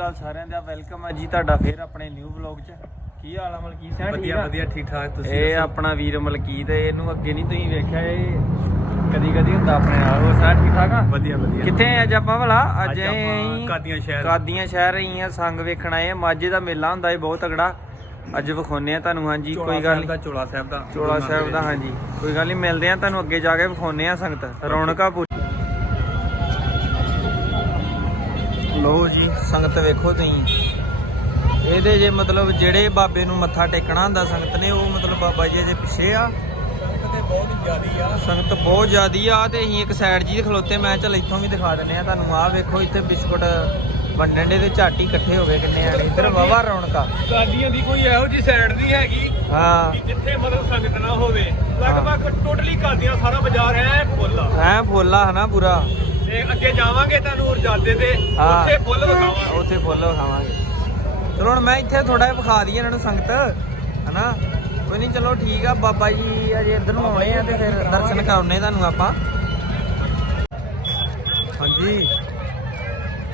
ਅਕਾਲ ਸਾਰਿਆਂ ਦਾ ਵੈਲਕਮ ਹੈ ਜੀ ਤੁਹਾਡਾ ਫੇਰ ਆਪਣੇ ਨਿਊ ਵਲੌਗ 'ਚ। ਕੀ ਹਾਲ ਆ ਮਲਕੀਤ? ਸਿੰਘ ਠੀਕ ਵਧੀਆ? ਵਧੀਆ ਠੀਕ ਠਾਕ ਤੁਸੀਂ ਇਹ? ਆਪਣਾ ਵੀਰ ਮਲਕੀਤ ਇਹਨੂੰ ਅੱਗੇ ਨਹੀਂ ਤੁਸੀਂ ਵੇਖਿਆ ਇਹ ਕਦੀ ਕਦੀ ਹੁੰਦਾ ਆਪਣੇ ਨਾਲ। ਉਹ ਸਾਰਾ ਠੀਕ ਠਾਕ ਆ? ਵਧੀਆ ਵਧੀਆ। ਕਿੱਥੇ ਆ ਅੱਜ ਆਪਾਂ ਭਲਾ? ਅੱਜ ਅਸੀਂ ਕਾਦੀਆਂ ਸ਼ਹਿਰ। ਕਾਦੀਆਂ ਸ਼ਹਿਰ ਹੀ ਆ ਸੰਗ ਵੇਖਣ ਆਏ ਆ। ਮਾਝੇ ਦਾ ਮੇਲਾ ਹੁੰਦਾ ਏ ਬਹੁਤ ਤਗੜਾ ਅੱਜ ਵਿਖਾਉਨੇ ਆ ਤੁਹਾਨੂੰ ਹਾਂਜੀ ਕੋਈ ਗੱਲ ਨਹੀਂ। ਚੋਲਾ ਸਾਹਿਬ ਦਾ। ਚੋਲਾ ਸਾਹਿਬ ਦਾ ਹਾਂਜੀ। ਕੋਈ ਗੱਲ ਨਹੀਂ ਮਿਲਦੇ ਆ ਤੁਹਾਨੂੰ ਅੱਗੇ ਜਾ ਕੇ ਵਿਖਾਉਨੇ ਆ ਸੰਗਤ। ਰੌਣਕਾਂ ਲੋ ਜੀ ਸੰਗਤ ਵੇਖੋ ਤੁਸੀਂ। ਇਹਦੇ ਜੇ ਮਤਲਬ ਜਿਹੜੇ ਬਾਬੇ ਨੂੰ ਮੱਥਾ ਟੇਕਣਾ ਹੁੰਦਾ ਸੰਗਤ ਨੇ ਉਹ ਮਤਲਬ ਬਾਬਾ ਜੀ ਦੇ ਪਿੱਛੇ ਆ। ਆ ਸੰਗਤ ਬਹੁਤ ਜ਼ਿਆਦੀ ਆ। ਤੇ ਅਸੀਂ ਇੱਕ ਸਾਈਡ ਜੀ ਖਲੋਤੇ ਮੈਂ ਚੱਲ ਇੱਥੋਂ ਵੀ ਦਿਖਾ ਦਿੰਨੇ ਆ ਤੁਹਾਨੂੰ। ਆਹ ਵੇਖੋ ਇੱਥੇ ਬਿਸਕੁਟ ਵੰਡਣ ਦੇ ਤੇ ਝਾਟੀ ਇਕੱਠੇ ਹੋ ਗਏ ਕਿੰਨੇ ਆ। ਇੱਧਰ ਵਾਵਾ ਰੌਣਕਾਂ। ਕਾਦੀਆਂ ਦੀ ਕੋਈ ਇਹੋ ਜੀ ਸਾਈਡ ਨਹੀਂ ਹੈਗੀ ਹਾਂ। ਜਿੱਥੇ ਮਤਲਬ ਸੰਗਤ ਨਾ ਹੋਵੇ। ਲਗਭਗ ਟੋਟਲੀ ਕਾਦੀਆਂ ਸਾਰਾ ਬਾਜ਼ਾਰ ਹੈ ਫੁੱਲ ਆ। ਐ ਫੁੱਲਾ ਹਨਾ ਪੂਰਾ। ਤੇ ਅੱਗੇ ਜਾਵਾਂਗੇ ਤੁਹਾਨੂੰ ਰਜਾਦੇ ਤੇ ਹਾਂ। ਉੱਥੇ ਫੁੱਲ ਵਿਖਾਵਾਂਗੇ। ਉੱਥੇ ਫੁੱਲ ਖਾਵਾਂਗੇ ਚਲੋ ਹੁਣ ਮੈਂ ਇੱਥੇ ਥੋੜਾ ਜਿਹਾ ਵਿਖਾ ਦਈਏ ਇਹਨਾਂ ਨੂੰ ਸੰਗਤ ਹਨਾ? ਕੋਈ ਨਹੀਂ ਚਲੋ ਠੀਕ ਆ ਬਾਬਾ ਜੀ ਅਜੇ ਇੱਧਰ ਨੂੰ ਆਉਣੇ ਆ ਤੇ ਫਿਰ ਦਰਸ਼ਨ ਕਰਾਉਣੇ ਤੁਹਾਨੂੰ ਆਪਾਂ। ਹਾਂਜੀ।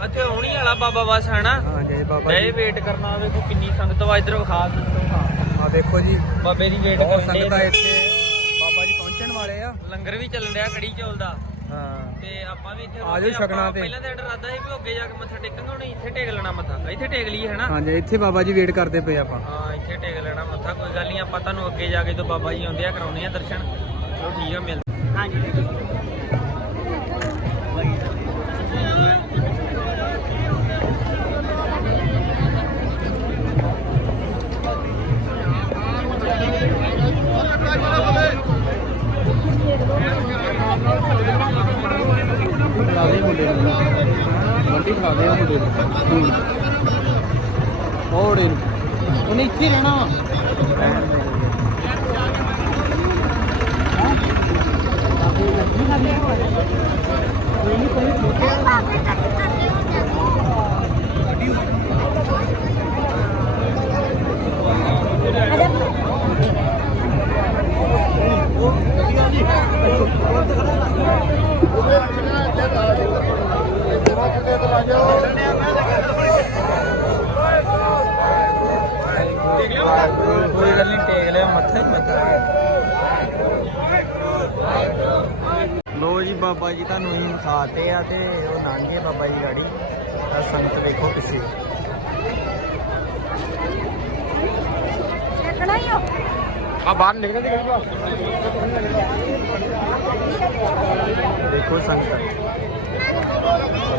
ਇੱਥੇ ਆਉਣੀ ਵਾਲਾ ਬਾਬਾ ਬਸ ਹਨਾ? ਹਾਂ ਜੈ ਬਾਬਾ ਇਹ ਵੇਟ ਕਰਨਾ ਵੇਖੋ ਕਿੰਨੀ ਸੰਗਤ ਵਾ ਇੱਧਰ ਵਿਖਾ ਦਿਖਾ ਆ ਦੇਖੋ ਜੀ। ਬਾਬੇ ਦੀ ਵੇਟ ਬਹੁਤ ਕਰਨ ਸੰਗਤਾਂ ਦੇ ਇੱਥੇ। ਬਾਬਾ ਜੀ ਪਹੁੰਚਣ ਵਾਲੇ ਆ। ਲੰਗਰ ਵੀ ਚੱਲਣ ਡਿਆ ਕੜੀ ਚੌਲ ਦਾ। ਹਾਂ। ਤੇ ਆਪਾਂ ਵੀ ਇੱਥੇ ਆ ਜਾਓ ਰੁਕੇ, ਆਪਾਂ ਛਕਣਾ ਤੇ। ਪਹਿਲਾਂ ਤਾਂ ਇਰਾਦਾ ਸੀ ਵੀ ਅੱਗੇ ਜਾ ਕੇ ਮੱਥਾ ਟੇਕਾਂਗੇ ਹੁਣ ਇੱਥੇ ਟੇਕ ਲੈਣਾ ਮੱਥਾ। ਇੱਥੇ ਟੇਕ ਲਈਏ ਹਨਾ? ਹਾਂਜੀ ਇੱਥੇ ਬਾਬਾ ਜੀ ਵੇਟ ਕਰਦੇ ਪਏ ਆਪਾਂ। ਹਾਂ ਇੱਥੇ ਟੇਕ ਲੈਣਾ ਮੱਥਾ ਕੋਈ ਗੱਲ ਨਹੀਂ ਆਪਾਂ ਤੁਹਾਨੂੰ ਅੱਗੇ ਜਾ ਕੇ ਤੋਂ ਬਾਬਾ ਜੀ ਆਉਂਦੇ ਆ ਕਰਾਉਣੇ ਆ ਦਰਸ਼ਨ। ਚਲੋ ਠੀਕ ਆ ਮਿਲ ਹਾਂਜੀ। ਮੁੰਡੇ ਨੂੰ। ਮੰਡੀ ਖਿਲਾਦੇ ਮੁੰਡੇ ਨੂੰ। ਹੋੜੇ ਨੂੰ ਉਹਨੇ ਇੱਥੇ ਰਹਿਣਾ ਵਾ। ਕੋਈ ਗੱਲ ਨਹੀਂ ਟੇਕ ਲਿਆ ਮੱਥਾ ਹੀ ਮੱਥਾ ਲੋ ਜੀ ਬਾਬਾ ਜੀ ਤੁਹਾਨੂੰ ਹੀ ਖਾਤੇ ਆ ਤੇ ਉਹ ਨਾਂਗੇ ਬਾਬਾ ਜੀ ਗਾੜੀ। ਆ ਸੰਗਤ ਵੇਖੋ ਦੇਖਣਾ ਹੀ ਆ। ਬਾਹਰ ਨਿਕਲ ਦੇਖੋ ਸੰਗਤ।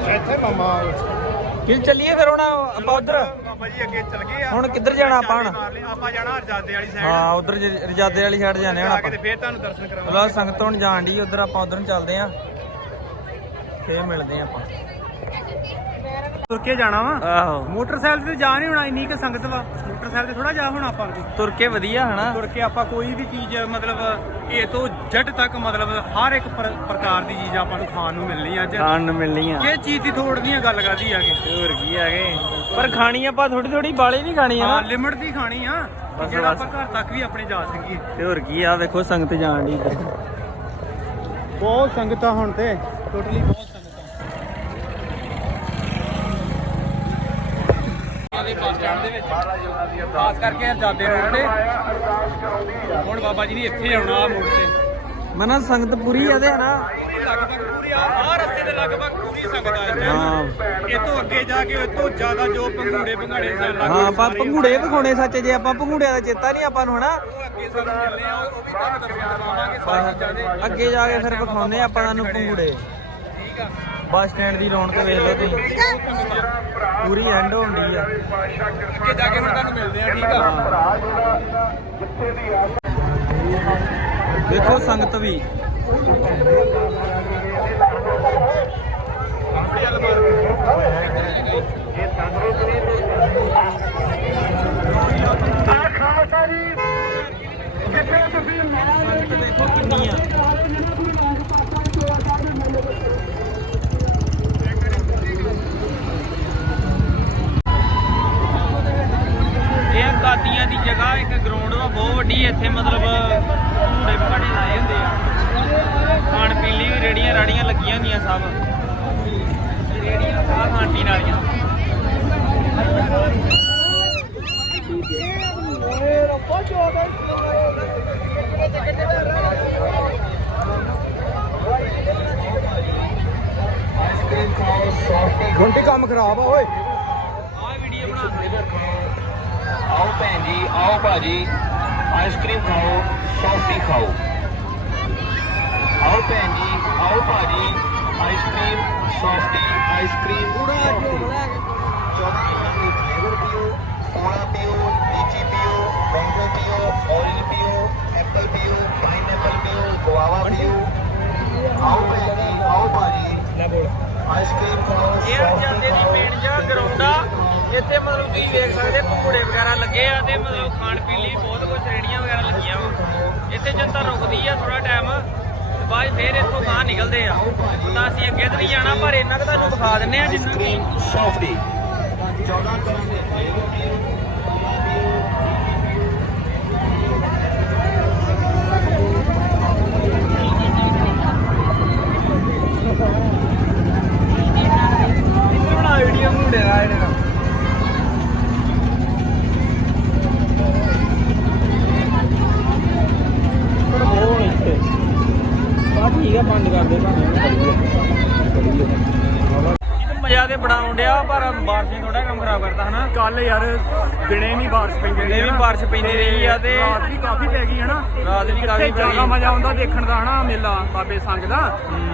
ਇੱਥੇ ਮਾਮਾ। ਕਿਲ ਚੱਲੀਏ ਫਿਰ ਹੁਣ ਆਪਾਂ ਉਧਰ? ਬਾਬਾ ਜੀ ਅੱਗੇ ਚੱਲ ਗਏ ਆ। ਹੁਣ ਕਿੱਧਰ ਜਾਣਾ ਆਪਾਂ ਹੁਣ? ਮਾਰ ਲਈ ਆਪਾਂ ਜਾਣਾ ਰਜਾਦੇ ਵਾਲੀ ਸਾਈਡ ਹਾਂ ਉਧਰ ਰਜਾਦੇ ਵਾਲੀ ਸਾਈਡ ਜਾਣੇ ਹੁਣ ਆ ਕੇ ਆਪਾਂ। ਤੇ ਫੇਰ ਤੁਹਾਨੂੰ ਦਰਸ਼ਨ ਕਰਾਵਾਂਗੇ। ਚਲੋ ਸੰਗਤ ਹੁਣ ਜਾਣ ਦੀ ਉਧਰ ਆਪਾਂ ਉਧਰ ਨੂੰ ਚੱਲਦੇ ਆ। ਫੇਰ ਮਿਲਦੇ ਆ ਆਪਾਂ। ਤੁਰ ਕੇ ਜਾਣਾ ਵਾ? ਆਹੋ। ਮੋਟਰਸਾਈਕਲ ਤੇ ਜਾ ਨਹੀਂ ਹੋਣਾ ਇੰਨੀ ਕਿ ਸੰਗਤ ਵਾ। ਮੋਟਰਸਾਈਕਲ ਤੇ ਥੋੜਾ ਜਾ ਹੋਣਾ ਆਪਾਂ ਨੂੰ ਤੁਰ ਕੇ ਵਧੀਆ ਹਨਾ। ਤੁਰ ਕੇ ਆਪਾਂ ਕੋਈ ਵੀ ਚੀਜ਼ ਮਤਲਬ ਇਹ ਤੋਂ ਜੱਟ ਤੱਕ ਮਤਲਬ ਹਰ ਇੱਕ ਪ੍ਰ- ਪ੍ਰਕਾਰ ਦੀ ਚੀਜ਼ ਆਪਾਂ ਨੂੰ ਖਾਣ ਨੂੰ ਮਿਲਣੀ ਅੱਜ। ਖਾਣ ਨੂੰ ਮਿਲਣੀਆਂ ਇਹ ਚੀਜ਼ ਦੀ ਥੋੜ ਦੀਆਂ ਗੱਲ ਕਰਦੀ ਆ ਕਿ ਹੋਰ ਕੀ ਹੈਗੇ ਪਰ ਖਾਣੀ ਆਪਾਂ ਥੋੜੀ ਥੋੜੀ ਬਾਲੇ ਨਹੀਂ ਖਾਣੀ ਹਾਂ ਆ ਲਿਮਟ ਦੀ ਖਾਣੀ ਆ। ਕਿ ਬਸ, ਜਿਹੜਾ ਬਸ। ਆਪਾਂ ਘਰ ਤੱਕ ਵੀ ਆਪਣੇ ਜਾ ਸਕੀਏ। ਤੇ ਹੋਰ ਕੀ ਆ ਵੇਖੋ ਸੰਗਤ ਜਾਣ ਦੀ ਬਹੁਤ ਸੰਗਤਾਂ ਹੁਣ ਤੇ ਟੋਟਲੀ ਬਹੁਤ ਆਦੇ ਬੱਸ ਸਟੈਂਡ ਦੇ ਵਿੱਚ। ਖਾਸ ਕਰਕੇ ਜਾਂਦੇ ਰੋਡ ਤੇ। ਹੁਣ ਬਾਬਾ ਜੀ ਨੇ ਇੱਥੇ ਆਉਣਾ ਆ ਮੋੜ ਤੇ। ਮਨਾ ਸੰਗਤ ਪੂਰੀ ਆ ਹਨਾ ਲਗਭਗ ਪੂਰੀ ਆ ਆਹ ਰਸਤੇ ਤੇ ਲਗਭਗ ਪੂਰੀ ਸੰਗਤ ਆ ਇਸ। ਹਾਂ। ਇਹ ਤੋਂ ਅੱਗੇ ਜਾ ਕੇ ਇਹ ਤੋਂ ਜ਼ਿਆਦਾ ਜੋ ਪੰਗੂੜੇ ਪੰਗਾੜੇ ਸਨ ਹਾਂ ਆਪਾਂ ਪੰਘੂੜੇ ਵਿਖਾਉਣੇ ਸੱਚ ਜੇ ਆਪਾਂ ਪੰਘੂੜਿਆਂ ਦਾ ਚੇਤਾ ਨਹੀਂ ਆਪਾਂ ਨੂੰ ਹਨਾ ਅੱਗੇ ਸਾਨੂੰ ਮਿਲਨੇ ਆ ਉਹ ਉਹ ਵੀ ਤੁਹਾਨੂੰ ਦਰਸ਼ਨ ਕਰਵਾਵਾਂਗੇ ਸਾਰੀ ਚੀਜ਼ਾਂ ਦੇ। ਅੱਗੇ ਜਾ ਕੇ ਫਿਰ ਵਿਖਾਉਨੇ ਆਪਾਂ ਤੁਹਾਨੂੰ ਪੰਘੂੜੇ। ਠੀਕ ਆ। ਬੱਸ ਸਟੈਂਡ ਦੀ ਰੌਣਕ ਵੇਖ ਲਓ ਤੁਸੀਂ। ਪੂਰੀ ਐਂਡ ਹੁੰਦੀ ਆ। ਅੱਗੇ ਜਾ ਕੇ ਹੁਣ ਤੁਹਾਨੂੰ ਮਿਲਦੇ ਆ ਠੀਕ ਆ? ਵੇਖੋ ਸੰਗਤ ਵੀ। ਜਗ੍ਹਾ ਇੱਕ ਗਰਾਊਂਡ ਵਾ ਬਹੁਤ ਵੱਡੀ ਇੱਥੇ ਮਤਲਬ ਘੂੜੇ ਭੜੇ ਲਾਏ ਹੁੰਦੇ ਆ। ਖਾਣ ਪੀਣ ਲਈ ਵੀ ਰੇੜੀਆਂ ਰਾੜੀਆਂ ਲੱਗੀਆਂ ਹੁੰਦੀਆਂ ਸਭ। ਰੇੜੀਆਂ ਸਾਹ ਖਾਣ ਪੀਣ ਵਾਲੀਆਂ। ਘੰਟੀ ਕੰਮ ਖਰਾਬ ਆ ਓਏ। ਆ ਵੀਡੀਓ ਬਣਾ ਦੇ ਆਓ ਭੈਣ ਜੀ ਆਓ ਭਾਜੀ ਆਈਸਕ੍ਰੀਮ ਖਾਓ ਸੌਫਟੀ ਖਾਓ। ਆਓ ਭੈਣ ਜੀ ਆਓ ਭਾਜੀ ਆਈਸਕ੍ਰੀਮ ਸੌਫਟੀ ਆਈਸਕ੍ਰੀਮ ਪੂਰਾ ਚੌਕੀ ਵਾਲੀ ਫਲੇਵਰ ਪੀਓ ਕੋਲਾ ਪੀਓ ਲੀਚੀ ਪੀਓ ਮੈਂਗੋ ਪੀਓ ਔਰੇਂਜ ਪੀਓ ਐਪਲ ਪੀਓ ਪਾਈਨਐਪਲ ਪੀਓ ਗੁਆਵਾ ਪੀਓ। ਆਓ ਭੈਣ ਜੀ ਆਓ ਭਾਜੀ ਆਈਸਕ੍ਰੀਮ ਖਾਓ 에ਅਰ ਜਾਂਦੇ ਦੀ ਮੇਨ ਜਗ੍ਹਾ ਗਰਾਊਂਡ ਆ ਇੱਥੇ ਮਤਲਬ ਤੁਸੀਂ ਵੇਖ ਸਕਦੇ ਪਕੌੜੇ ਵਗੈਰਾ ਲੱਗੇ ਆ ਤੇ ਮਤਲਬ ਖਾਣ ਪੀਣ ਲਈ ਬਹੁਤ ਕੁਝ ਰੇੜੀਆਂ ਵਗੈਰਾ ਲੱਗੀਆਂ ਵਾ। ਇੱਥੇ ਜਨਤਾ ਰੁਕਦੀ ਆ ਥੋੜਾ ਟਾਈਮ ਤੇ ਬਾਅਦ ਫੇਰ ਇੱਥੋਂ ਬਾਹਰ ਨਿਕਲਦੇ ਆ। ਤਾਂ ਅਸੀਂ ਅੱਗੇ ਤਾਂ ਨਹੀਂ ਜਾਣਾ ਪਰ ਇਹਨਾਂ ਕੁ ਤੁਹਾਨੂੰ ਦਿਖਾ ਦਿੰਨੇ ਆ ਜਿੰਨਾ ਕਿ ਆਈਸਕ੍ਰੀਮ ਸੌਫਟੀ 14 ਤਰ੍ਹਾਂ ਦੇ ਫਲੇਵਰ ਪੀਓ ਕੋਲਾ ਪੀਓ ਬਣਾ ਵੀਡੀਓ ਮੁੰਡੇ ਦਾ ਇਹਨੇ ਦਾ ਪਰ ਬਹੁਤ ਇੱਥੇ ਬਾ ਠੀਕ ਆ ਬੰਦ ਕਰ ਦੇ ਭਾਵੇਂ ਮਜ਼ਾ ਤੇ ਬੜਾ ਆਉਂਦਿਆ ਪਰ ਬਾਰਿਸ਼ ਨੇ ਥੋੜਾ ਕੰਮ ਖਰਾਬ ਕਰਤਾ ਹਨਾ? ਕੱਲ ਯਾਰ ਦਿਨੇ ਨਹੀਂ ਬਾਰਿਸ਼ ਪੈਂਦੀ ਦਿਨੇ ਵੀ ਬਾਰਿਸ਼ ਪੈਂਦੀ ਰਹੀ ਆ ਤੇ ਰਾਤ ਵੀ ਕਾਫੀ ਪੈ ਗਈ ਹਨਾ? ਰਾਤ ਵੀ ਕਾਫੀ ਪੈ ਜ਼ਿਆਦਾ ਗਈ। ਮਜ਼ਾ ਆਉਂਦਾ ਦੇਖਣ ਦਾ ਹਨਾ ਮੇਲਾ ਬਾਬੇ ਸੰਗ ਦਾ।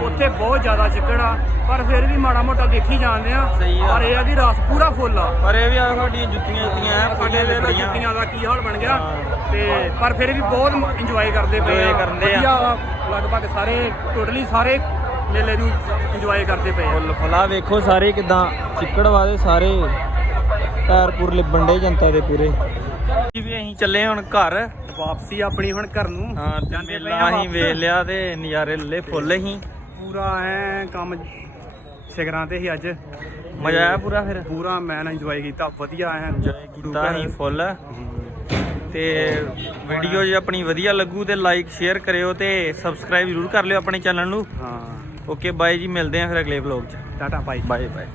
ਉੱਥੇ ਬਹੁਤ ਜ਼ਿਆਦਾ ਚਿੱਕੜ ਆ ਪਰ ਫਿਰ ਵੀ ਮਾੜਾ ਮੋਟਾ ਦੇਖੀ ਜਾਂਦੇ ਆ। ਪਰ ਇਹ ਆ ਦੀ ਰਸ ਪੂਰਾ ਫੁੱਲ ਆ। ਪਰ ਇਹ ਵੀ ਆ ਸਾਡੀਆਂ ਜੁੱਤੀਆਂ ਜੁੱਤੀਆਂ ਆ ਸਾਡੇ ਦੇ ਜੁੱਤੀਆਂ। ਦਾ ਕੀ ਹਾਲ ਬਣ ਗਿਆ। ਤੇ ਪਰ ਫਿਰ ਵੀ ਬਹੁਤ ਇੰਜੋਏ ਕਰਦੇ ਪਏ ਆ। ਕਰਦੇ ਆ। ਵਾ, ਲਗਭਗ ਸਾਰੇ ਟੋਟਲੀ ਸਾਰੇ ਮੇਲੇ ਨੂੰ ਇੰਜੋਏ ਕਰਦੇ ਪਏ ਆ। ਫੁੱਲ ਫਲਾ ਵੇਖੋ ਸਾਰੇ ਕਿਦਾਂ ਚਿੱਕੜ ਵਾਦੇ ਸਾਰੇ। ਟਾਇਰ ਪੂਰ ਲਿਬਣ ਡੇ ਜਨਤਾ ਦੇ ਪੂਰੇ। ਜੀ ਵੀ ਅਸੀਂ ਚੱਲੇ ਹੁਣ ਘਰ ਵਾਪਸੀ ਆਪਣੀ ਹੁਣ ਘਰ ਨੂੰ। ਹਾਂ ਤੇ ਜਾਂਦੇ ਪਏ ਮੇਲਾ ਅਸੀਂ ਵਾਪਸ। ਵੇਖ ਲਿਆ ਤੇ ਨਜ਼ਾਰੇ ਲੱਲੇ ਫੁੱਲ ਹੀ ਪੂਰਾ ਐ ਕੰਮ ਸਿਗਰਾਂ ਤੇ ਹੀ ਅੱਜ। ਮਜ਼ਾ ਆਇਆ ਪੂਰਾ ਫਿਰ? ਪੂਰਾ ਮੈਂ ਇੰਜੋਏ ਕੀਤਾ ਵਧੀਆ ਐ ਇੰਜੋਏ ਕੀਤਾ ਅਸੀਂ ਫੁੱਲ। ਤੇ ਵੀਡੀਓ ਜੇ ਆਪਣੀ ਵਧੀਆ ਲੱਗੂ ਤੇ ਲਾਈਕ ਸ਼ੇਅਰ ਕਰਿਓ ਤੇ ਸਬਸਕ੍ਰਾਈਬ ਜ਼ਰੂਰ ਕਰ ਲਿਓ ਆਪਣੇ ਚੈਨਲ ਨੂੰ। ਹਾਂ। ਓਕੇ ਬਾਏ ਜੀ ਮਿਲਦੇ ਆਂ ਫਿਰ ਅਗਲੇ ਵਲੌਗ 'ਚ। ਟਾਟਾ ਬਾਈ ਬਾਏ ਬਾਏ